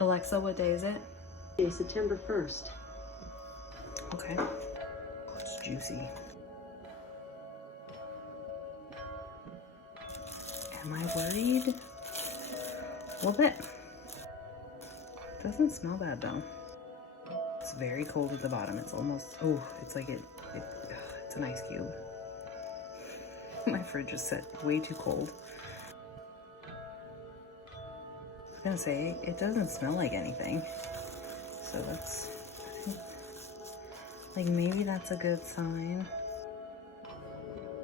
Alexa, what day is it? It's September 1st. Okay. It's juicy. Am I worried? A little bit. Doesn't smell bad though. It's very cold at the bottom. It's almost, oh, it's like it's an ice cube. My fridge is set way too cold. I was gonna say, it doesn't smell like anything. So that's, like, maybe that's a good sign.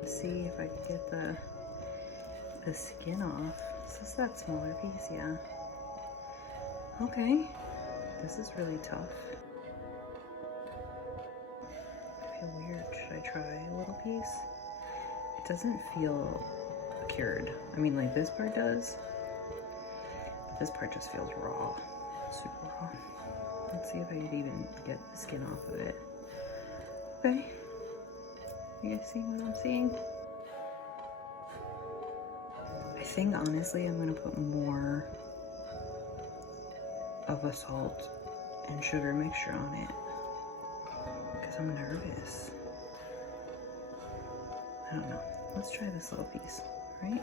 Let's see if I can get the skin off. Is this that smaller piece? Yeah. Okay. This is really tough. I feel weird. Should I try a little piece? It doesn't feel cured. I mean, like, this part does. But this part just feels raw. Super raw. Let's see if I can even get the skin off of it. Okay. You guys see what I'm seeing? I think, honestly, I'm gonna put more of a salt and sugar mixture on it because I'm nervous. I don't know. Let's try this little piece, right?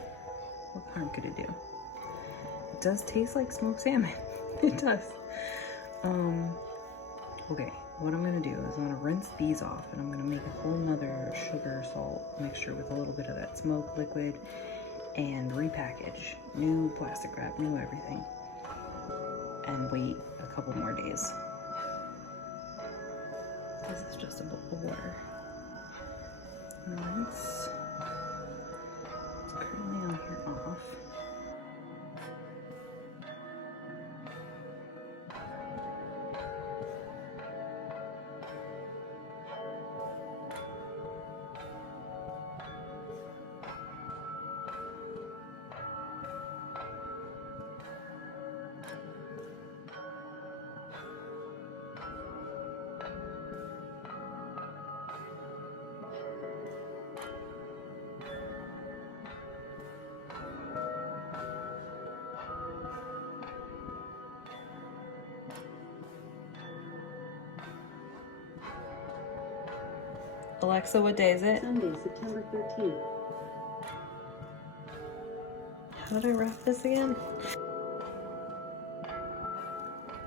What harm could it do? It does taste like smoked salmon. It does. Okay, what I'm gonna do is I'm gonna rinse these off and I'm gonna make a whole nother sugar salt mixture with a little bit of that smoke liquid and repackage. New plastic wrap, new everything. And wait a couple more days. This is just a bowl of water. Rinse. It's currently on here off. Alexa, what day is it? Sunday, September 13th. How did I wrap this again?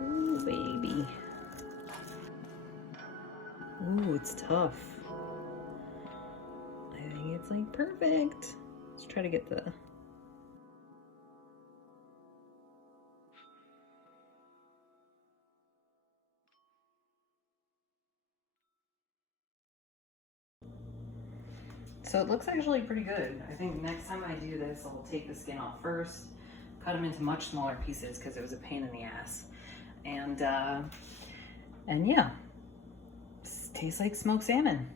Ooh, baby. Ooh, it's tough. I think it's like perfect. Let's try to get the... So it looks actually pretty good. I think next time I do this, I'll take the skin off first, cut them into much smaller pieces because it was a pain in the ass. And yeah, it tastes like smoked salmon.